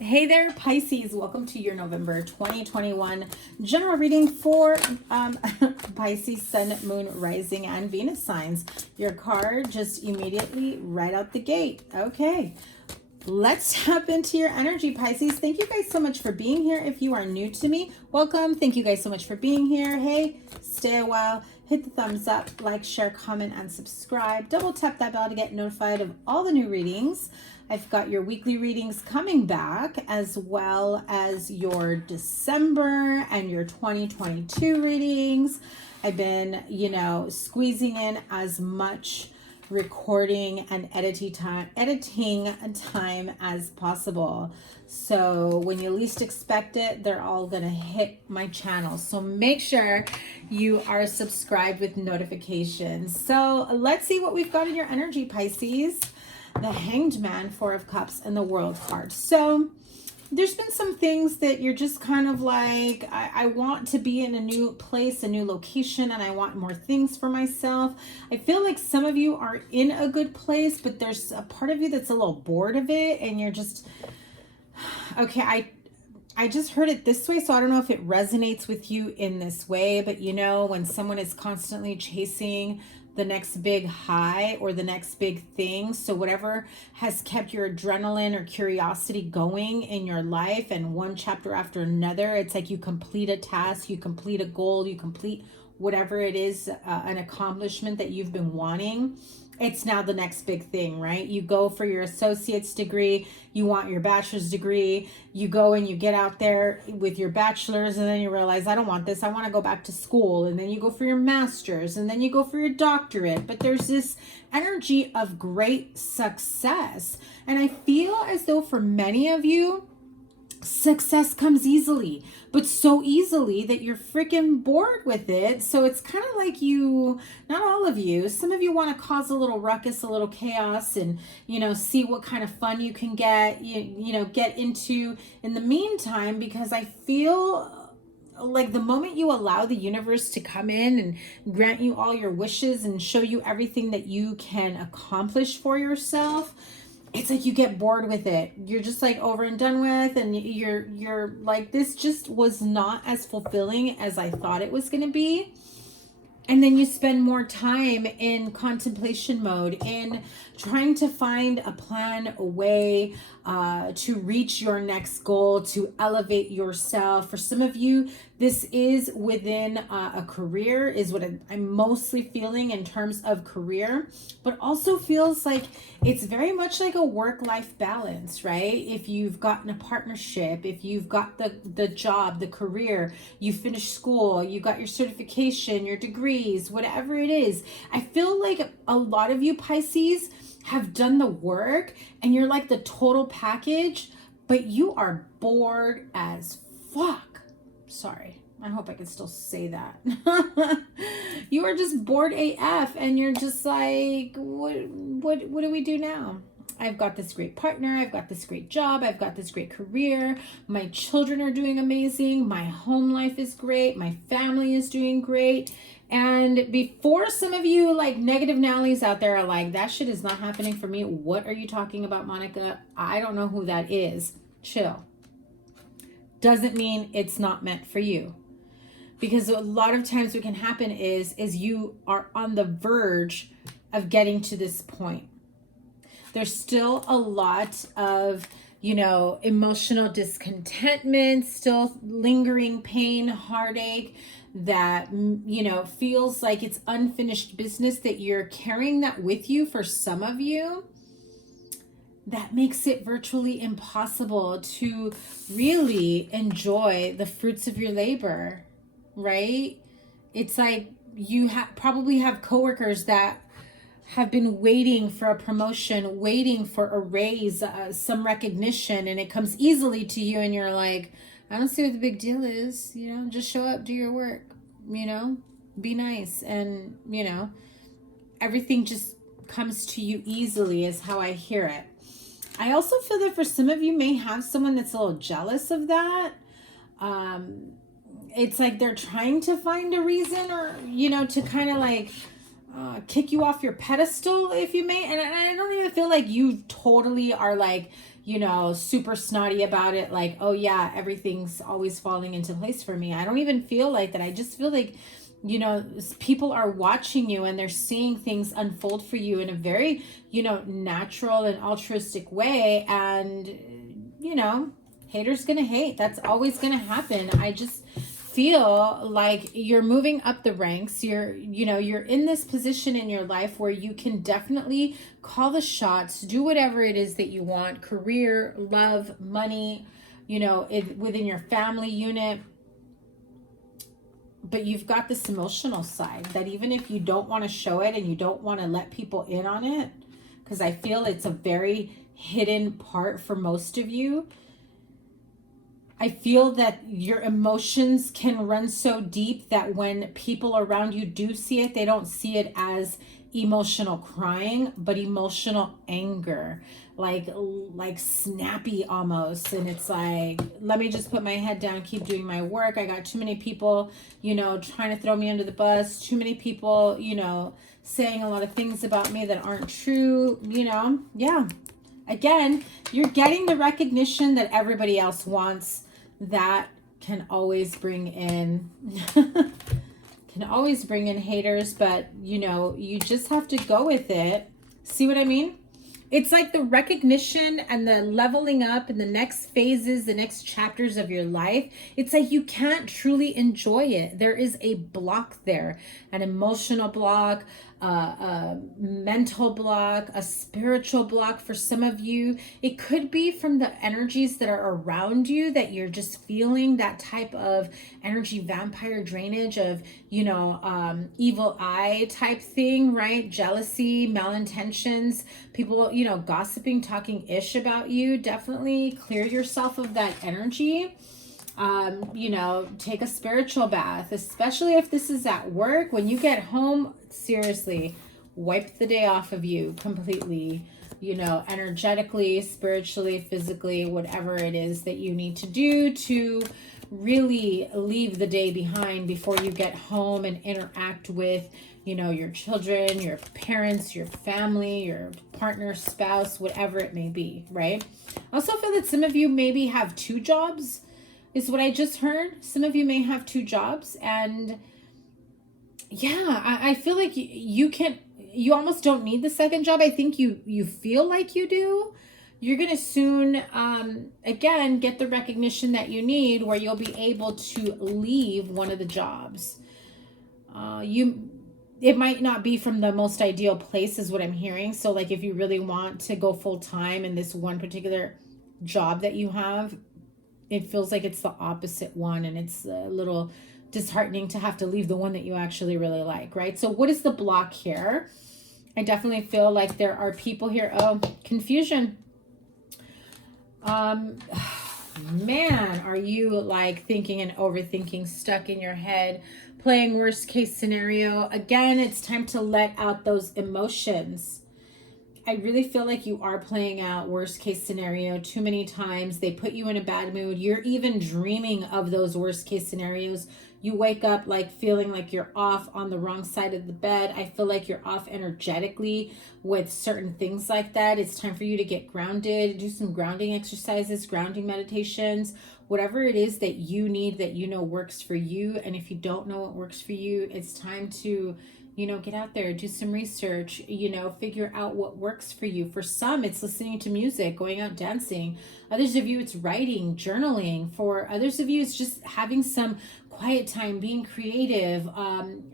Hey there, Pisces. Welcome to your November 2021 general reading for Pisces, Sun, Moon, Rising, and Venus signs. Your card just immediately right out the gate. Okay, let's tap into your energy, Pisces. Thank you guys so much for being here. If you are new to me, welcome. Thank you guys so much for being here. Hey, stay a while. Hit the thumbs up, like, share, comment, and subscribe. Double tap that bell to get notified of all the new readings. I've got your weekly readings coming back, as well as your December and your 2022 readings. I've been, squeezing in as much recording and editing time as possible. So when you least expect it, they're all gonna hit my channel. So make sure you are subscribed with notifications. So let's see what we've got in your energy, Pisces. The Hanged Man, Four of Cups, and the World card. So there's been some things that you're just kind of like, I want to be in a new place, a new location, and I want more things for myself. I feel like some of you are in a good place, but there's a part of you that's a little bored of it, and you're just, okay, I just heard it this way, so I don't know if it resonates with you in this way, but when someone is constantly chasing the next big high or the next big thing, so whatever has kept your adrenaline or curiosity going in your life, and one chapter after another, it's like you complete a task, you complete a goal, you complete whatever it is, an accomplishment that you've been wanting. It's now the next big thing, right? You go for your associate's degree, you want your bachelor's degree, you go and you get out there with your bachelor's, and then you realize, I don't want this, I want to go back to school. And then you go for your master's, and then you go for your doctorate. But there's this energy of great success. And I feel as though for many of you, success comes easily, but so easily that you're freaking bored with it. So it's kind of like you, not all of you, some of you want to cause a little ruckus, a little chaos, and see what kind of fun you can get get into in the meantime, because I feel like the moment you allow the universe to come in and grant you all your wishes and show you everything that you can accomplish for yourself, it's like you get bored with it. You're just like over and done with, and you're like, this just was not as fulfilling as I thought it was going to be. And then you spend more time in contemplation mode, in trying to find a plan, a way to reach your next goal, to elevate yourself. For some of you, this is within a career, is what I'm mostly feeling in terms of career, but also feels like it's very much like a work-life balance, right? If you've gotten a partnership, if you've got the job, the career, you finished school, you got your certification, your degrees, whatever it is. I feel like a lot of you Pisces have done the work and you're like the total package, but you are bored as fuck. Sorry, I hope I can still say that. You are just bored AF, and you're just like, what do we do now? I've got this great partner, I've got this great job, I've got this great career, my children are doing amazing, my home life is great, my family is doing great. And before some of you like negative Nellies out there are like, that shit is not happening for me, what are you talking about, Monica? I don't know who that is. Chill. Doesn't mean it's not meant for you. Because a lot of times what can happen is you are on the verge of getting to this point. There's still a lot of, emotional discontentment, still lingering pain, heartache, that, feels like it's unfinished business, that you're carrying that with you for some of you. That makes it virtually impossible to really enjoy the fruits of your labor, right? It's like you probably have coworkers that have been waiting for a promotion, waiting for a raise, some recognition, and it comes easily to you, and you're like, I don't see what the big deal is, just show up, do your work, be nice, and, everything just comes to you easily is how I hear it. I also feel that for some of you may have someone that's a little jealous of that. It's like they're trying to find a reason, or, to kind of like kick you off your pedestal, if you may. And I don't even feel like you totally are like, you know, super snotty about it. Like, oh yeah, everything's always falling into place for me. I don't even feel like that. I just feel like, you know, people are watching you and they're seeing things unfold for you in a very, you know, natural and altruistic way. And, you know, haters gonna hate. That's always gonna happen. I just feel like you're moving up the ranks. You're, you know, you're in this position in your life where you can definitely call the shots, do whatever it is that you want, career, love, money, you know, within your family unit. But you've got this emotional side that even if you don't want to show it and you don't want to let people in on it, because I feel it's a very hidden part for most of you, I feel that your emotions can run so deep that when people around you do see it, they don't see it as emotional crying, but emotional anger, like snappy almost. And it's like, let me just put my head down, keep doing my work. I got too many people, you know, trying to throw me under the bus, too many people, you know, saying a lot of things about me that aren't true, you know. Yeah, again, you're getting the recognition that everybody else wants. That can always bring in can always bring in haters, but you know, you just have to go with it. See what I mean? It's like the recognition and the leveling up and the next phases, the next chapters of your life. It's like you can't truly enjoy it. There is a block there, an emotional block, a mental block, a spiritual block for some of you. It could be from the energies that are around you that you're just feeling that type of energy vampire drainage of, you know, evil eye type thing, right? Jealousy, malintentions, people, you know, gossiping, talking ish about you. Definitely clear yourself of that energy. You know, take a spiritual bath, especially if this is at work. When you get home, seriously, wipe the day off of you completely, you know, energetically, spiritually, physically, whatever it is that you need to do to really leave the day behind before you get home and interact with, you know, your children, your parents, your family, your partner, spouse, whatever it may be, right? I also feel that some of you maybe have 2 jobs, is what I just heard. Some of you may have 2 jobs, and yeah, I feel like you almost don't need the second job. I think you feel like you do. You're going to soon, again, get the recognition that you need where you'll be able to leave one of the jobs. It might not be from the most ideal place is what I'm hearing. So like if you really want to go full time in this one particular job that you have, it feels like it's the opposite one, and it's a little disheartening to have to leave the one that you actually really like, right? So what is the block here? I definitely feel like there are people here. Oh, confusion. Man, are you like thinking and overthinking, stuck in your head, playing worst case scenario? Again, it's time to let out those emotions. I really feel like you are playing out worst case scenario too many times. They put you in a bad mood. You're even dreaming of those worst case scenarios. You wake up like feeling like you're off on the wrong side of the bed. I feel like you're off energetically with certain things like that. It's time for you to get grounded, do some grounding exercises, grounding meditations, whatever it is that you need, that you know works for you. And if you don't know what works for you, it's time to, you know, get out there, do some research, you know, figure out what works for you. For some, it's listening to music, going out dancing. Others of you, it's writing, journaling. For others of you, it's just having some quiet time, being creative,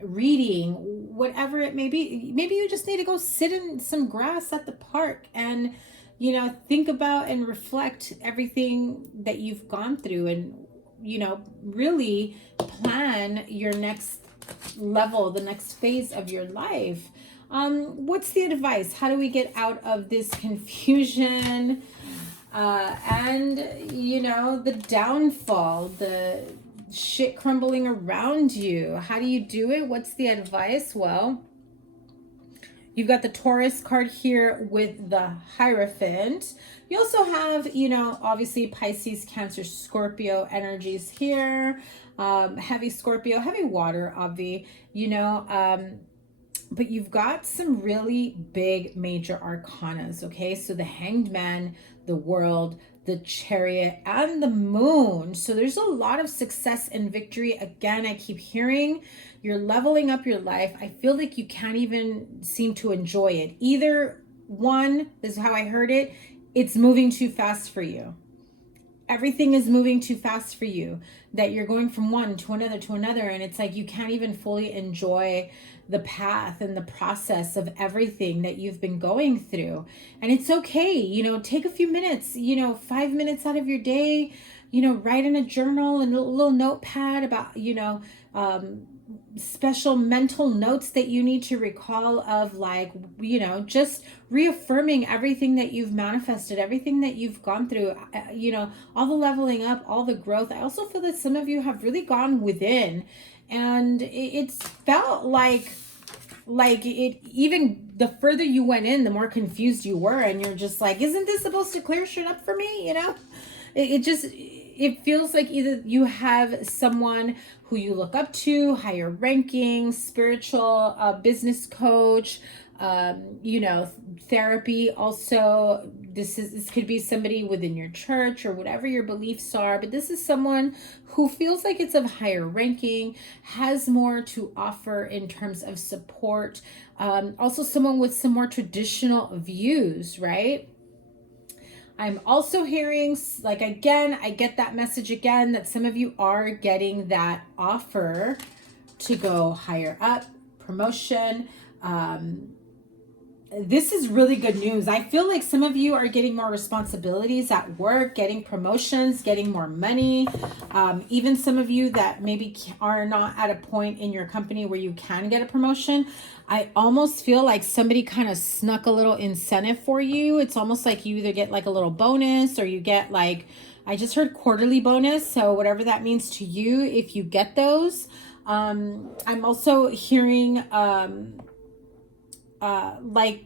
reading, whatever it may be. Maybe you just need to go sit in some grass at the park and, you know, think about and reflect everything that you've gone through and, you know, really plan your next level, the next phase of your life. What's the advice? How do we get out of this confusion and, you know, the downfall, the shit crumbling around you? How do you do it? What's the advice? Well, you've got the Taurus card here with the Hierophant. You also have, you know, obviously Pisces, Cancer, Scorpio energies here. Heavy Scorpio, heavy water, obvi, you know, but you've got some really big major arcanas, okay? So the Hanged Man, the World, the Chariot, and the Moon. So there's a lot of success and victory. Again, I keep hearing you're leveling up your life. I feel like you can't even seem to enjoy it. Either one, this is how I heard it, it's moving too fast for you. Everything is moving too fast for you, that you're going from one to another, and it's like you can't even fully enjoy the path and the process of everything that you've been going through. And it's okay, you know, take a few minutes, you know, 5 minutes out of your day, you know, write in a journal and a little notepad about, you know, special mental notes that you need to recall of, like, you know, just reaffirming everything that you've manifested, everything that you've gone through, you know, all the leveling up, all the growth. I also feel that some of you have really gone within, and it's felt like it, even the further you went in, the more confused you were, and you're just like, isn't this supposed to clear shit up for me? You know, it feels like either you have someone who you look up to, higher ranking, spiritual, business coach, you know, therapy. Also, this could be somebody within your church or whatever your beliefs are, but this is someone who feels like it's of higher ranking, has more to offer in terms of support. Also someone with some more traditional views, right? I'm also hearing, like, again, I get that message again, that some of you are getting that offer to go higher up, promotion. This is really good news. I feel like some of you are getting more responsibilities at work, getting promotions, getting more money. Even some of you that maybe are not at a point in your company where you can get a promotion. I almost feel like somebody kind of snuck a little incentive for you. It's almost like you either get like a little bonus, or you get, like, I just heard quarterly bonus. So whatever that means to you, if you get those. I'm also hearing, like,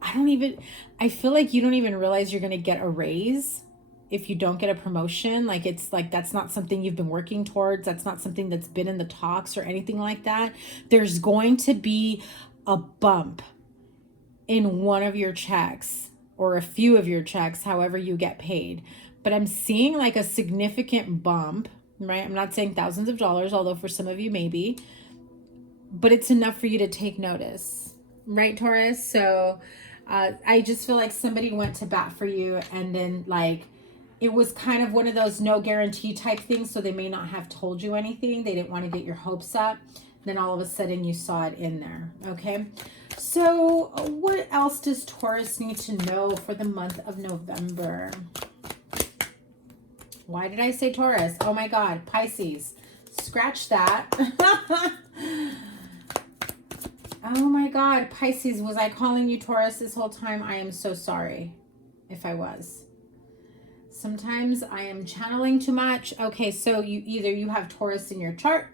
I feel like you don't even realize you're going to get a raise if you don't get a promotion. Like, it's like, that's not something you've been working towards. That's not something that's been in the talks or anything like that. There's going to be a bump in one of your checks, or a few of your checks, however you get paid. But I'm seeing like a significant bump, right? I'm not saying thousands of dollars, although for some of you maybe, but it's enough for you to take notice, right, Taurus? So I just feel like somebody went to bat for you, and then, like, it was kind of one of those no guarantee type things. So they may not have told you anything. They didn't want to get your hopes up. Then all of a sudden you saw it in there. Okay. So what else does Taurus need to know for the month of November? Why did I say Taurus? Oh my God, Pisces. Scratch that. Oh my God, Pisces. Was I calling you Taurus this whole time? I am so sorry if I was. Sometimes I am channeling too much. Okay, so you have Taurus in your chart,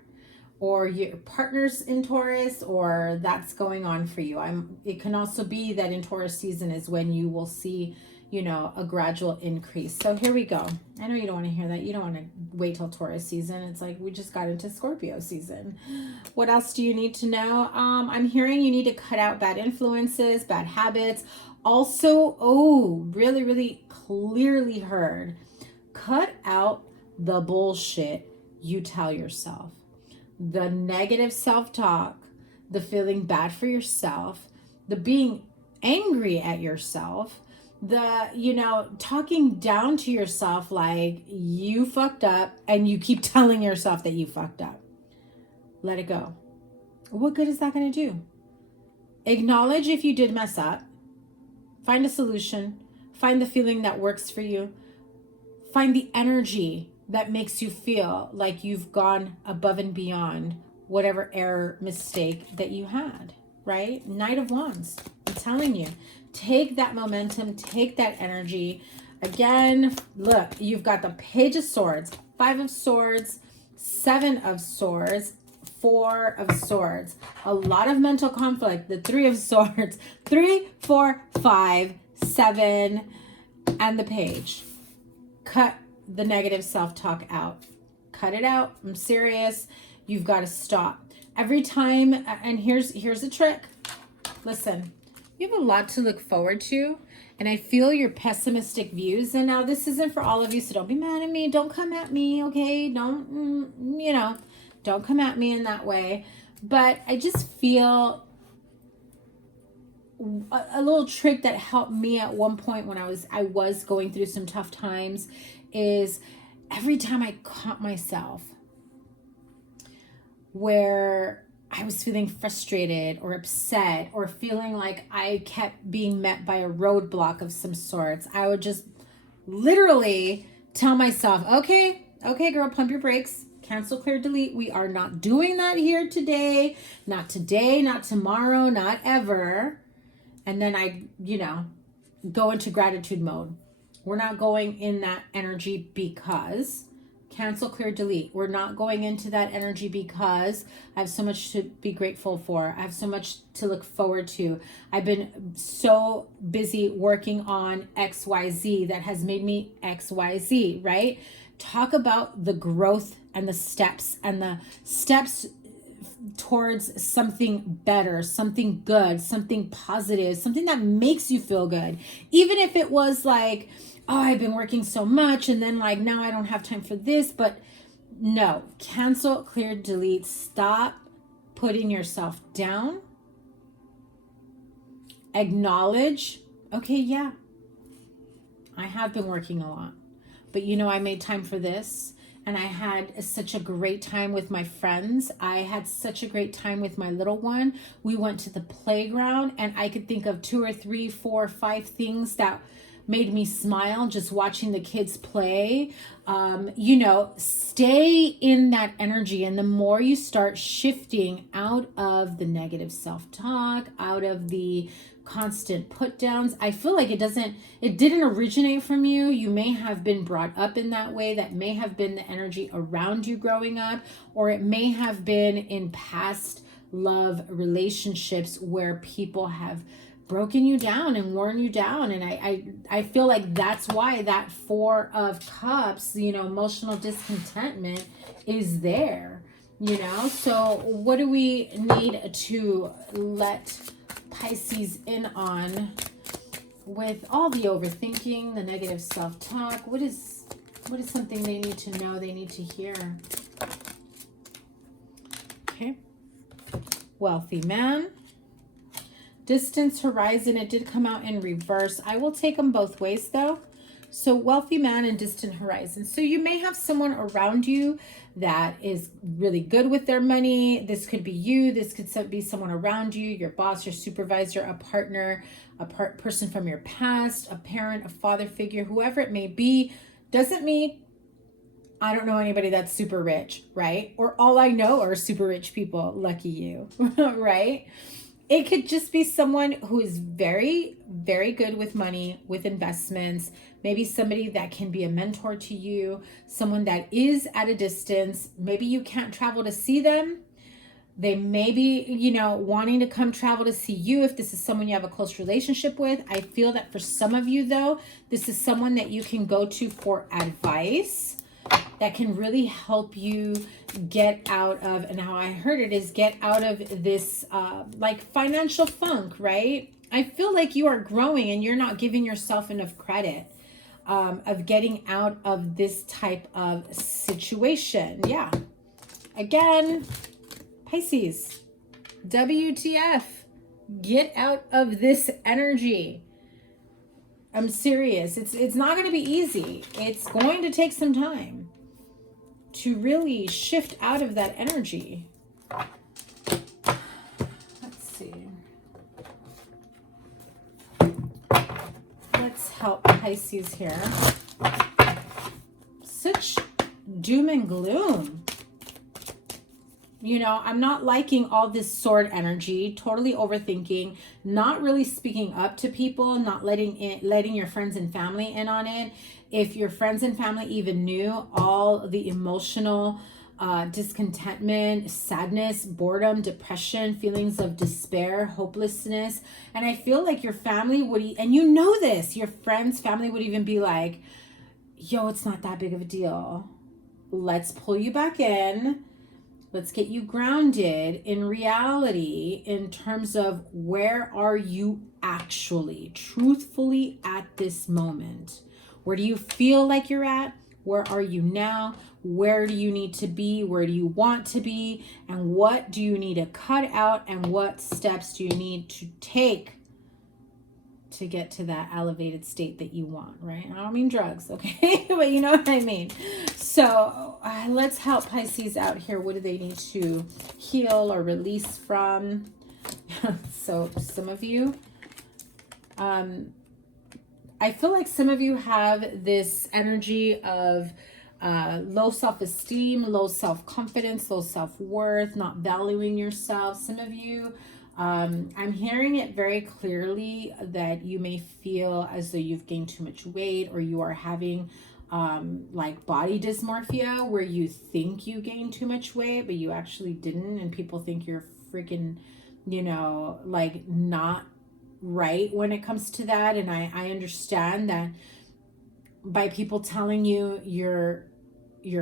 or your partner's in Taurus, or that's going on for you. It can also be that in Taurus season is when you will see, you know, a gradual increase. So here we go. I know you don't want to hear that. You don't want to wait till Taurus season. It's like we just got into Scorpio season. What else do you need to know? I'm hearing you need to cut out bad influences, bad habits. Also, really, really clearly heard, cut out the bullshit you tell yourself. The negative self-talk, the feeling bad for yourself, the being angry at yourself, the, you know, talking down to yourself like you fucked up, and you keep telling yourself that you fucked up. Let it go. What good is that going to do? Acknowledge if you did mess up. Find a solution. Find the feeling that works for you. Find the energy that makes you feel like you've gone above and beyond whatever error, mistake that you had, right? Knight of Wands. I'm telling you, take that momentum, take that energy. Again, look, you've got the Page of Swords, 5 of Swords, 7 of Swords, 4 of Swords. A lot of mental conflict. The 3 of Swords, 3, 4, 5, 7, and the Page. Cut the negative self-talk out. Cut it out. I'm serious. You've got to stop. Every time, and here's the trick. Listen, you have a lot to look forward to, And I feel your pessimistic views. And now this isn't for all of you, so don't be mad at me. Don't come at me, okay? Don't, you know, don't come at me in that way. But I just feel a little trick that helped me at one point when I was going through some tough times is every time I caught myself where I was feeling frustrated or upset or feeling like I kept being met by a roadblock of some sorts, I would just literally tell myself, okay, girl, pump your brakes, cancel, clear, delete. We are not doing that here today, not tomorrow, not ever. And then I, go into gratitude mode. We're not going in that energy because cancel, clear, delete. We're not going into that energy because I have so much to be grateful for. I have so much to look forward to. I've been so busy working on XYZ that has made me XYZ, right? Talk about the growth and the steps towards something better, something good, something positive, something that makes you feel good. Even if it was like, oh, I've been working so much and then like now I don't have time for this, but no, cancel, clear, delete. Stop putting yourself down. Acknowledge, okay, yeah, I have been working a lot, but I made time for this. And I had such a great time with my friends. I had such a great time with my little one. We went to the playground and I could think of 2 or 3, 4, 5 things that made me smile just watching the kids play. Stay in that energy. And the more you start shifting out of the negative self-talk, out of the constant put downs, I feel like it didn't originate from you. You may have been brought up in that way. That may have been the energy around you growing up, or it may have been in past love relationships where people have broken you down and worn you down. And I feel like that's why that 4 of Cups, emotional discontentment is there, So what do we need to let Pisces in on with all the overthinking, the negative self-talk? What is something they need to know, they need to hear? Okay. Wealthy man. Distance, horizon. It did come out in reverse. I will take them both ways though. So wealthy man and distant horizon. So you may have someone around you that is really good with their money. This could be you. This could be someone around you, your boss, your supervisor, a partner, person from your past, a parent, a father figure, whoever it may be. Doesn't mean I don't know anybody that's super rich, right? Or all I know are super rich people. Lucky you, right? It could just be someone who is very, very good with money, with investments, maybe somebody that can be a mentor to you, someone that is at a distance. Maybe you can't travel to see them. They may be, wanting to come travel to see you if this is someone you have a close relationship with. I feel that for some of you, though, this is someone that you can go to for advice that can really help you get out of, and how I heard it is get out of this like financial funk, right? I feel like you are growing and you're not giving yourself enough credit of getting out of this type of situation. Yeah. Again, Pisces, WTF, get out of this energy. I'm serious. It's not going to be easy. It's going to take some time to really shift out of that energy. Let's see. Let's help Pisces here. Such doom and gloom. I'm not liking all this sword energy, totally overthinking, not really speaking up to people, not letting your friends and family in on it. If your friends and family even knew all the emotional discontentment, sadness, boredom, depression, feelings of despair, hopelessness. And I feel like your family would, and this, your friends, family would even be like, yo, it's not that big of a deal. Let's pull you back in. Let's get you grounded in reality in terms of where are you actually, truthfully at this moment? Where do you feel like you're at? Where are you now? Where do you need to be? Where do you want to be? And what do you need to cut out? And what steps do you need to take to get to that elevated state that you want, right? I don't mean drugs, okay? But you know what I mean. So let's help Pisces out here. What do they need to heal or release from? So some of you, I feel like some of you have this energy of low self-esteem, low self-confidence, low self-worth, not valuing yourself. Some of you, I'm hearing it very clearly that you may feel as though you've gained too much weight, or you are having like body dysmorphia, where you think you gained too much weight, but you actually didn't. And people think you're freaking, you know, like not right when it comes to that. And I understand that by people telling you you're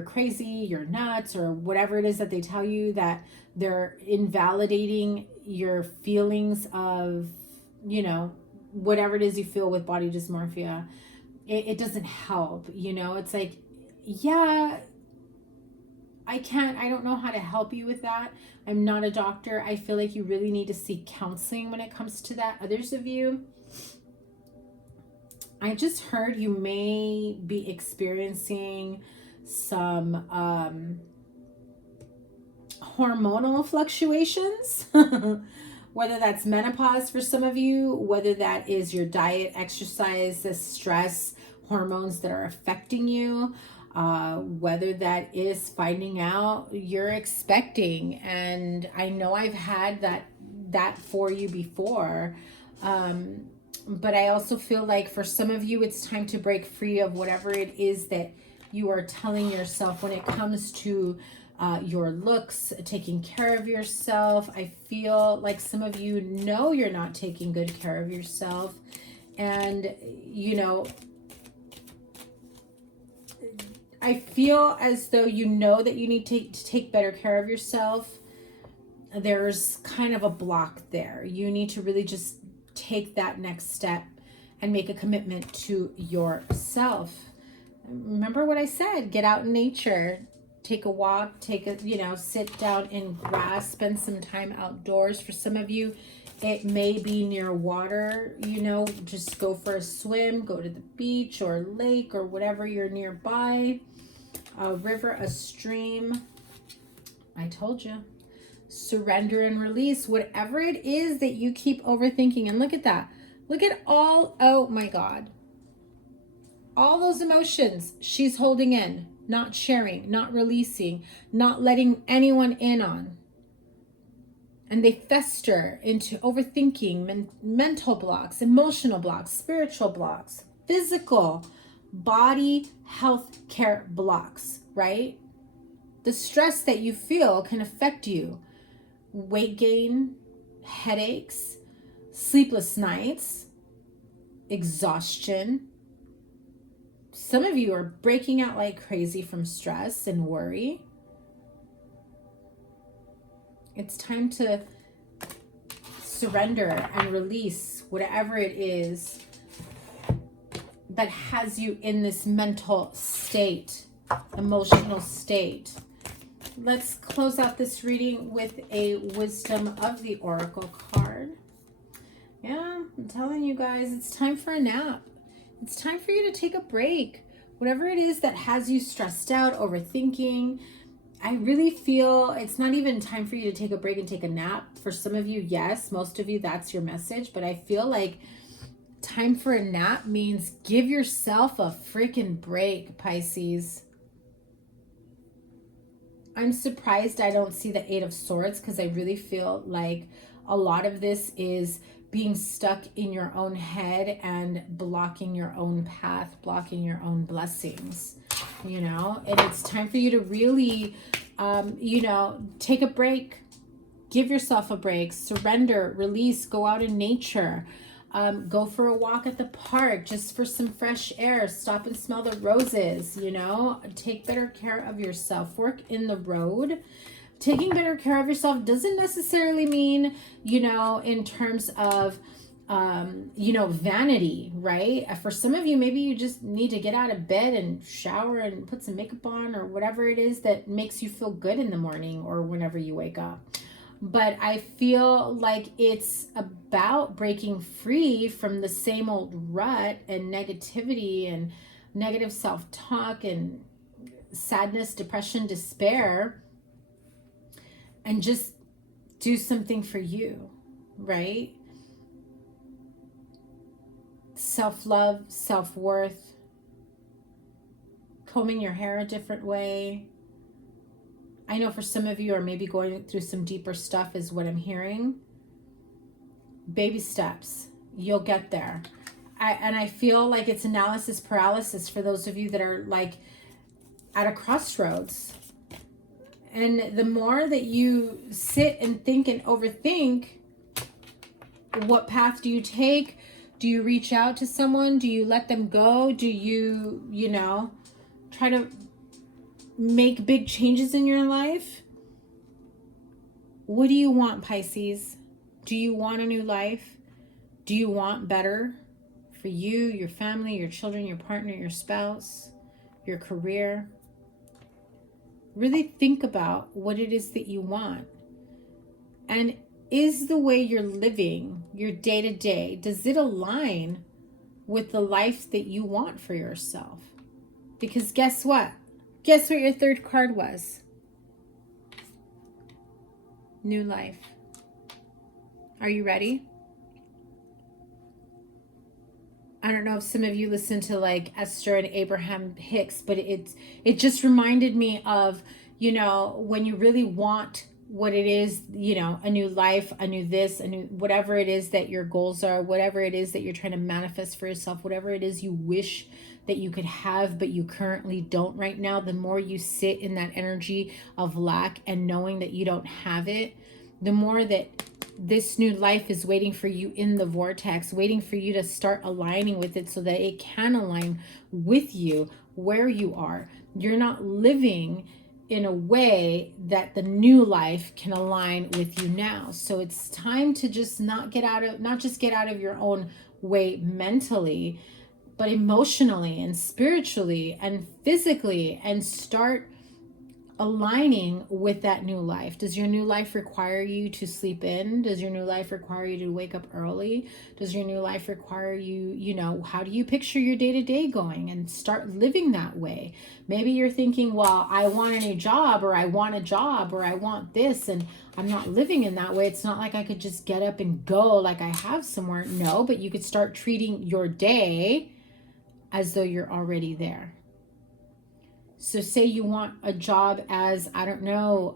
crazy, you're nuts, or whatever it is that they tell you, that they're invalidating your feelings of, you know, whatever it is you feel with body dysmorphia. It doesn't help, you know. It's like, yeah, I don't know how to help you with that. I'm not a doctor. I feel like you really need to seek counseling when it comes to that. Others of you, I just heard you may be experiencing some hormonal fluctuations, whether that's menopause for some of you, whether that is your diet, exercise, the stress, hormones that are affecting you, whether that is finding out you're expecting. And I know I've had that for you before. But I also feel like for some of you, it's time to break free of whatever it is that you are telling yourself when it comes to your looks, taking care of yourself. I feel like some of you know you're not taking good care of yourself. And, you know, I feel as though you know that you need to take better care of yourself. There's kind of a block there. You need to really just take that next step and make a commitment to yourself. Remember what I said, get out in nature, take a walk, sit down in grass, spend some time outdoors. For some of you, it may be near water, you know, just go for a swim, go to the beach or lake or whatever you're nearby, a river, a stream. I told you. Surrender and release whatever it is that you keep overthinking. And look at that. Look at all, oh my God. All those emotions she's holding in, not sharing, not releasing, not letting anyone in on. And they fester into overthinking, mental blocks, emotional blocks, spiritual blocks, physical, body, health care blocks, right? The stress that you feel can affect you. Weight gain, headaches, sleepless nights, exhaustion. Some of you are breaking out like crazy from stress and worry. It's time to surrender and release whatever it is that has you in this mental state, emotional state. Let's close out this reading with a Wisdom of the Oracle card. Yeah, I'm telling you guys, it's time for a nap. It's time for you to take a break. Whatever it is that has you stressed out, overthinking, I really feel it's not even time for you to take a break and take a nap. For some of you, yes. Most of you, that's your message. But I feel like time for a nap means give yourself a freaking break, Pisces. I'm surprised I don't see the Eight of Swords, because I really feel like a lot of this is being stuck in your own head and blocking your own path, blocking your own blessings, you know. And it's time for you to really, take a break, give yourself a break, surrender, release, go out in nature. Go for a walk at the park just for some fresh air. Stop and smell the roses, you know. Take better care of yourself. Work in the road. Taking better care of yourself doesn't necessarily mean, you know, in terms of you know, vanity, right? For some of you, maybe you just need to get out of bed and shower and put some makeup on or whatever it is that makes you feel good in the morning or whenever you wake up. But I feel like it's about breaking free from the same old rut and negativity and negative self-talk and sadness, depression, despair, and just do something for you, right? Self-love, self-worth, combing your hair a different way. I know for some of you are maybe going through some deeper stuff is what I'm hearing. Baby steps, you'll get there. I feel like it's analysis paralysis for those of you that are like at a crossroads. And the more that you sit and think and overthink, what path do you take? Do you reach out to someone? Do you let them go? Do you, you know, try to make big changes in your life? What do you want, Pisces? Do you want a new life? Do you want better for you, your family, your children, your partner, your spouse, your career? Really think about what it is that you want. And is the way you're living your day-to-day, does it align with the life that you want for yourself? Because guess what? Guess what your third card was? New life. Are you ready? I don't know if some of you listen to like Esther and Abraham Hicks, but it just reminded me of, you know, when you really want what it is, you know, a new life, a new this, a new whatever it is that your goals are, whatever it is that you're trying to manifest for yourself, whatever it is you wish that you could have but you currently don't right now, the more you sit in that energy of lack and knowing that you don't have it, the more that this new life is waiting for you in the vortex, waiting for you to start aligning with it so that it can align with you where you are. You're not living in a way that the new life can align with you now. So it's time to just not just get out of your own way mentally, but emotionally and spiritually and physically, and start aligning with that new life. Does your new life require you to sleep in? Does your new life require you to wake up early? Does your new life require you, you know, how do you picture your day-to-day going? And start living that way. Maybe you're thinking, well, I want a new job, or I want a job, or I want this, and I'm not living in that way. It's not like I could just get up and go like I have somewhere. No, but you could start treating your day as though you're already there. So say you want a job as, I don't know,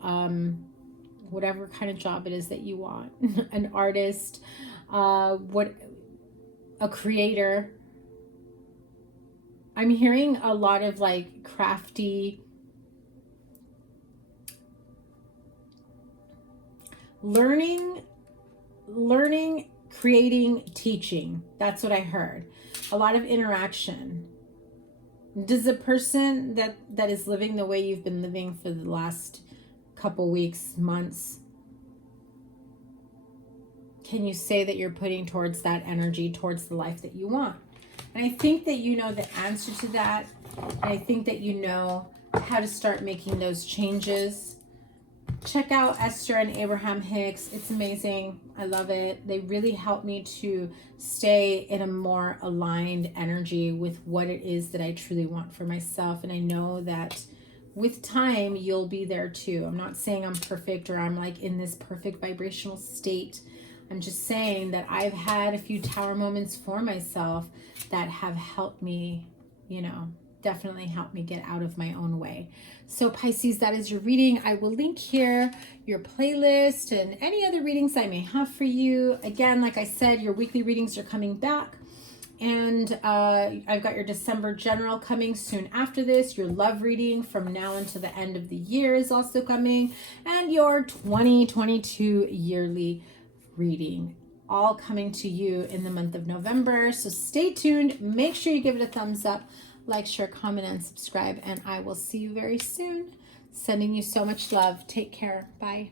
whatever kind of job it is that you want, an artist, a creator. I'm hearing a lot of like crafty, learning, creating, teaching. That's what I heard. A lot of interaction. Does a person that is living the way you've been living for the last couple weeks, months, can you say that you're putting towards that energy, towards the life that you want? And I think that you know the answer to that. And I think that you know how to start making those changes. Check out Esther and Abraham Hicks. It's amazing. I love it. They really help me to stay in a more aligned energy with what it is that I truly want for myself. And I know that with time, you'll be there too. I'm not saying I'm perfect or I'm like in this perfect vibrational state. I'm just saying that I've had a few tower moments for myself that have helped me, you know, definitely helped me get out of my own way. So Pisces, that is your reading. I will link here your playlist and any other readings I may have for you. Again, like I said, your weekly readings are coming back. And I've got your December general coming soon after this. Your love reading from now until the end of the year is also coming. And your 2022 yearly reading, all coming to you in the month of November. So stay tuned. Make sure you give it a thumbs up. Like, share, comment, and subscribe, and I will see you very soon. Sending you so much love. Take care. Bye.